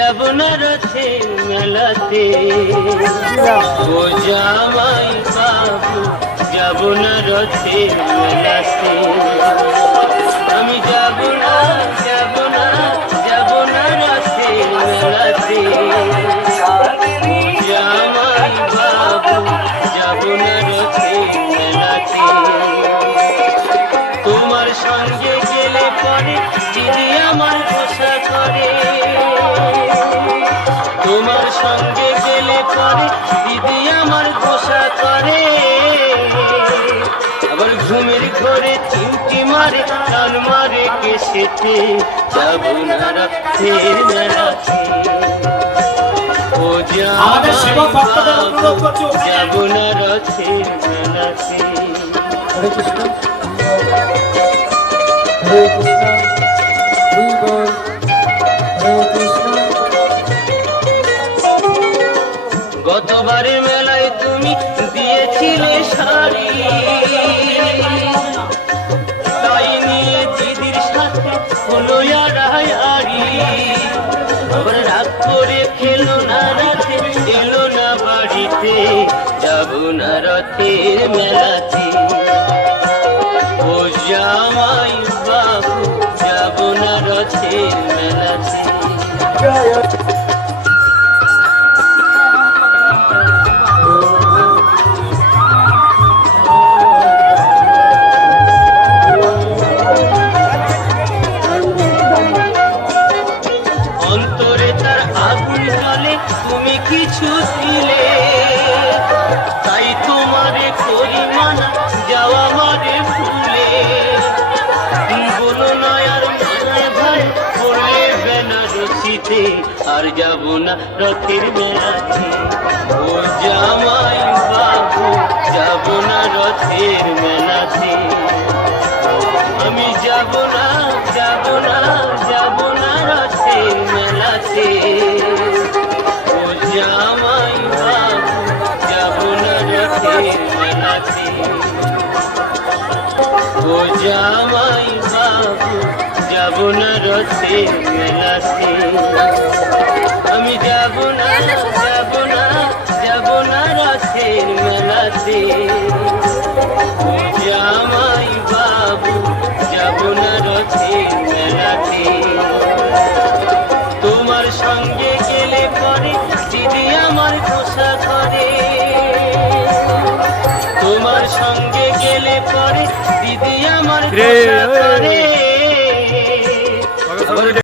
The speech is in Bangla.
যাব না রথের মেলাতে, ও জামাই বাবু যাব না রথের মেলাতে। আমি যাব না যাব না যাব না রথের মেলাতে, জামাই বাবু যাব না রথের মেলাতে। তোমার সঙ্গে গেলে পরে দিদি আমার পোষা করে, তোমার সঙ্গে গেলে পরে দিদি আমার পোষা করে। আবার ঘুমের ঘরে চিমটি মারে টান মারে কেসেতে, যাব না রথের মেলাতে, ও আমাদের সেবক ভক্তদের অনুরোধ করছি যাব না রথের মেলাতে। হরে কৃষ্ণ হরে কৃষ্ণ হরি বল হরে কৃষ্ণ। গতবারের মেলায় তুমি দিয়েছিলে শাড়ি, তাই নিয়ে দিদির সাথে হলো আড়াই। আবার রাগ করে খেলো না রাতে, এলো না বাড়িতে, যাব না রথের মেলাতে, ও জামাই বাবু যাব না রথের মেলাতে। অন্তরে তার আগুন জ্বলে তুমি কিছু ছিলে, তাই তোমারে করি মানা যাওয়া মারে ভুলে। বলো না আর মানায় ভাই পড়লে বেনারসিতে, আর যাব না রথের মেলাতে, ও জামাই বাবু যাব না রথের মেলাতে। আমি যাব না যাব না যাব না রথের মেলাতে, ও জামাই বাবু যাব না রথের মেলাতে, ও জামাই বাবু যাব না রথের মেলাতে। আমি যাব না যাব না যাব না রথের মেলাতে, ও জামাই বাবু যাব না রথের মেলাতে। তোমার সঙ্গে গেলে পরে দিদি আমার পোষা করে, তোমার সঙ্গে গেলে পরে দিদি আমার পোষা করে।